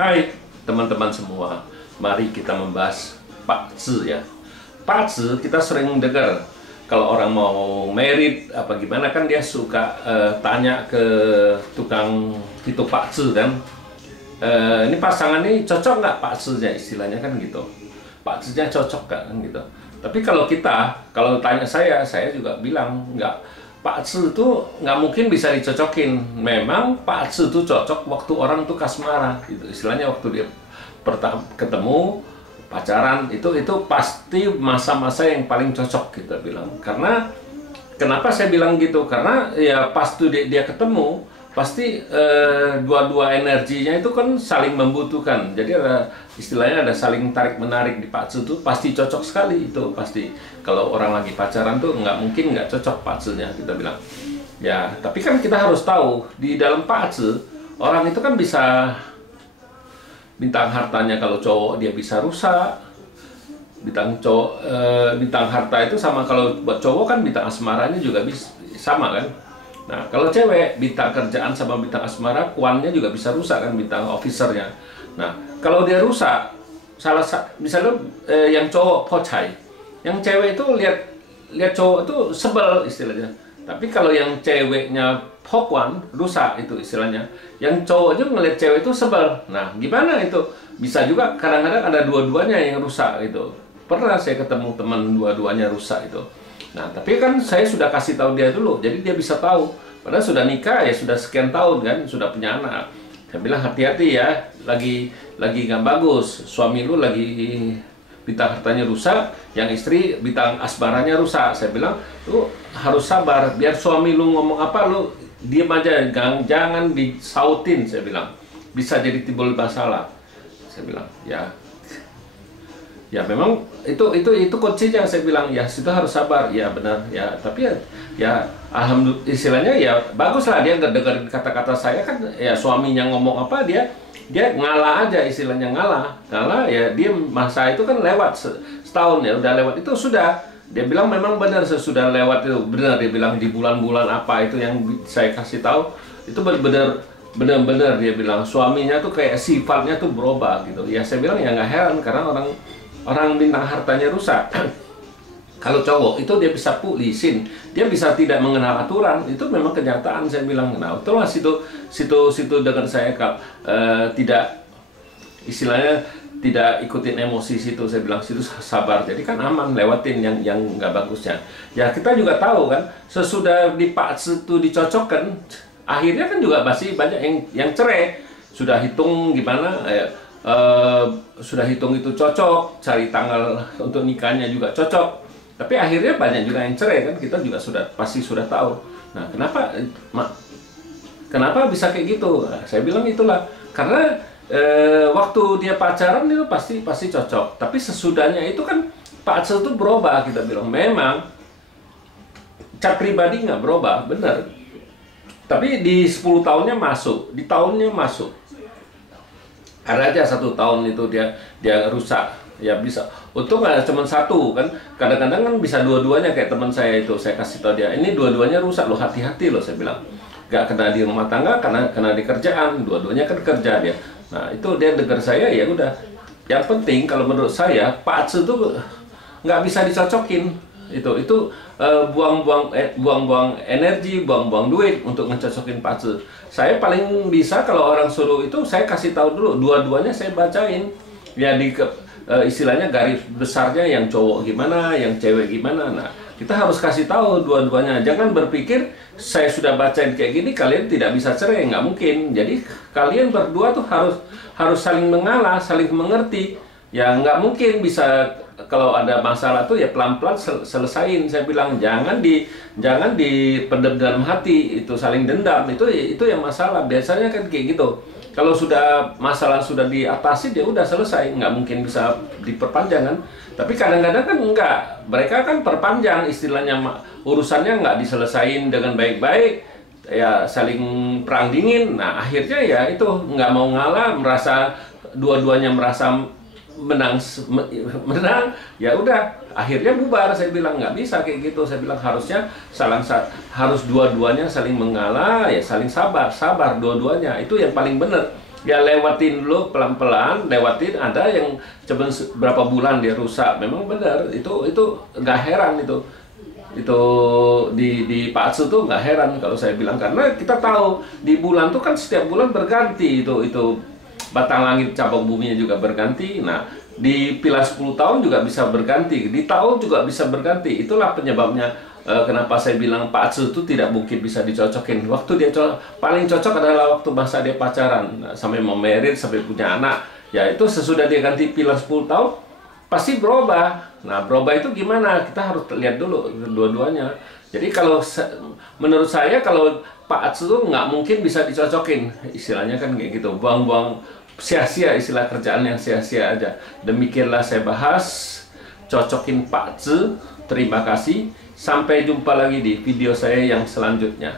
Hai teman-teman semua, mari kita membahas Pak Zi ya. Pak Zi kita sering dengar kalau orang mau merit apa gimana kan dia suka tanya ke tukang itu Pak Zi kan. Ini pasangan ini cocok nggak Pak Zi-nya istilahnya kan gitu. Pak Zi-nya cocok nggak kan gitu. Tapi kalau tanya saya juga bilang nggak. Pak Zi itu nggak mungkin bisa dicocokin. Memang Pak Zi itu cocok waktu orang tuh kasmaran, gitu. Istilahnya waktu dia pertama ketemu pacaran itu pasti masa-masa yang paling cocok kita bilang. Karena kenapa saya bilang gitu? Karena ya pas tuh dia ketemu pasti dua-dua energinya itu kan saling membutuhkan. Jadi ada istilahnya ada saling tarik menarik di Pak Zi itu pasti cocok sekali itu pasti. Kalau orang lagi pacaran tuh nggak mungkin nggak cocok Pak Zi-nya kita bilang. Ya tapi kan kita harus tahu di dalam Pak Zi orang itu kan bisa bintang hartanya kalau cowok dia bisa rusak. Bintang harta itu sama kalau buat cowok kan bintang asmaranya juga bisa sama kan. Nah, kalau cewek, bintang kerjaan sama bintang asmara, kuannya juga bisa rusak kan, bintang officernya. Nah, kalau dia rusak, misalnya yang cowok pocai, yang cewek itu lihat cowok itu sebel istilahnya. Tapi kalau yang ceweknya pokwan, rusak itu istilahnya, yang cowok juga ngeliat cewek itu sebel. Nah, gimana itu? Bisa juga kadang-kadang ada dua-duanya yang rusak gitu. Pernah saya ketemu teman dua-duanya rusak itu. Nah, tapi kan saya sudah kasih tahu dia dulu, jadi dia bisa tahu. Padahal sudah nikah ya sudah sekian tahun kan, sudah punya anak. Saya bilang hati-hati ya, lagi nggak bagus. Suami lu lagi bintang hartanya rusak, yang istri bintang asmaranya rusak. Saya bilang lu harus sabar, biar suami lu ngomong apa lu diam aja, jangan disautin. Saya bilang bisa jadi timbul masalah. Saya bilang ya memang itu kuncinya. Saya bilang ya situ harus sabar ya benar ya, tapi ya alhamdulillah istilahnya ya bagus lah dia dengerin kata-kata saya kan. Ya suaminya ngomong apa dia ngalah aja, istilahnya ngalah ya. Dia masa itu kan lewat setahun ya, udah lewat itu sudah. Dia bilang memang benar sesudah lewat itu benar. Dia bilang di bulan-bulan apa itu yang saya kasih tahu itu benar-benar dia bilang suaminya tuh kayak sifatnya tuh berubah gitu ya. Saya bilang ya nggak heran karena orang bintang hartanya rusak. Kalau cowok itu dia bisa pulisin, dia bisa tidak mengenal aturan, itu memang kenyataan. Saya bilang, nah itulah situ dengan saya tidak istilahnya tidak ikutin emosi situ. Saya bilang situ sabar, jadi kan aman lewatin yang nggak bagusnya. Ya kita juga tahu kan sesudah di Pak Zi itu dicocokkan, akhirnya kan juga masih banyak yang cerai. Sudah hitung gimana sudah hitung itu cocok, cari tanggal untuk nikahnya juga cocok, tapi akhirnya banyak juga yang cerai kan. Kita juga pasti sudah tahu. Nah kenapa bisa kayak gitu? Nah, saya bilang itulah karena waktu dia pacaran itu pasti cocok, tapi sesudahnya itu kan Pak Zi itu berubah. Kita bilang memang cat pribadi nggak berubah bener, tapi di 10 tahunnya masuk, di tahunnya masuk. Ada aja 1 tahun itu dia rusak ya, bisa untung nggak cuma satu kan, kadang-kadang kan bisa dua-duanya. Kayak teman saya itu saya kasih tahu dia ini dua-duanya rusak loh, hati-hati loh. Saya bilang nggak kena di rumah tangga, kena di kerjaan, dua-duanya kan kerja dia. Nah itu dia dengar saya ya udah. Yang penting kalau menurut saya Pak Zi itu nggak bisa dicocokin. Itu buang-buang energi, buang-buang duit untuk ngecocokin Pak Zi. Saya paling bisa kalau orang suruh itu saya kasih tahu dulu, dua-duanya saya bacain ya istilahnya garis besarnya, yang cowok gimana, yang cewek gimana. Nah kita harus kasih tahu dua-duanya. Jangan berpikir saya sudah bacain kayak gini kalian tidak bisa cerai, nggak mungkin. Jadi kalian berdua tuh harus saling mengalah, saling mengerti. Ya nggak mungkin bisa. Kalau ada masalah tuh ya pelan-pelan selesain. Saya bilang jangan dipendam dalam hati, itu saling dendam, itu yang masalah. Biasanya kan kayak gitu. Kalau masalah sudah diatasi dia udah selesai, nggak mungkin bisa diperpanjang kan. Tapi kadang-kadang kan enggak, mereka kan perpanjang istilahnya, urusannya nggak diselesain dengan baik-baik ya, saling perang dingin. Nah akhirnya ya itu nggak mau ngalah, merasa dua-duanya merasa menang ya udah akhirnya bubar. Saya bilang nggak bisa kayak gitu. Saya bilang harus dua-duanya saling mengalah ya, saling sabar dua-duanya, itu yang paling benar. Ya lewatin dulu pelan-pelan, lewatin. Ada yang coba berapa bulan dia rusak. Memang benar, itu nggak heran itu di Pak Atsu tuh nggak heran kalau saya bilang, karena kita tahu di bulan tuh kan setiap bulan berganti itu batang langit cabang buminya juga berganti. Nah di pilar 10 tahun juga bisa berganti, di tahun juga bisa berganti. Itulah penyebabnya kenapa saya bilang Pak Atsu itu tidak mungkin bisa dicocokin. Waktu dia paling cocok adalah waktu masa dia pacaran, nah, sampai mau married, sampai punya anak. Ya itu sesudah dia ganti pilar 10 tahun pasti berubah. Nah berubah itu gimana? Kita harus lihat dulu dua-duanya. Jadi kalau menurut saya kalau Pak Atsu tuh nggak mungkin bisa dicocokin. Istilahnya kan kayak gitu, buang-buang sia-sia, istilah kerjaan yang sia-sia aja. Demikianlah saya bahas cocokin Pak Atsu. Terima kasih. Sampai jumpa lagi di video saya yang selanjutnya.